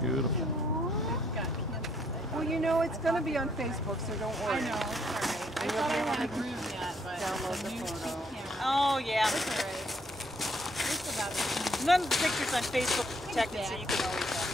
Beautiful. Well, you know, it's going to be on Facebook, so don't worry. I know, it's alright. I thought I hadn't moved yet, but download the the new photo. camera. Oh, yeah. It's alright. It's about None of the pictures on Facebook protected, so you can always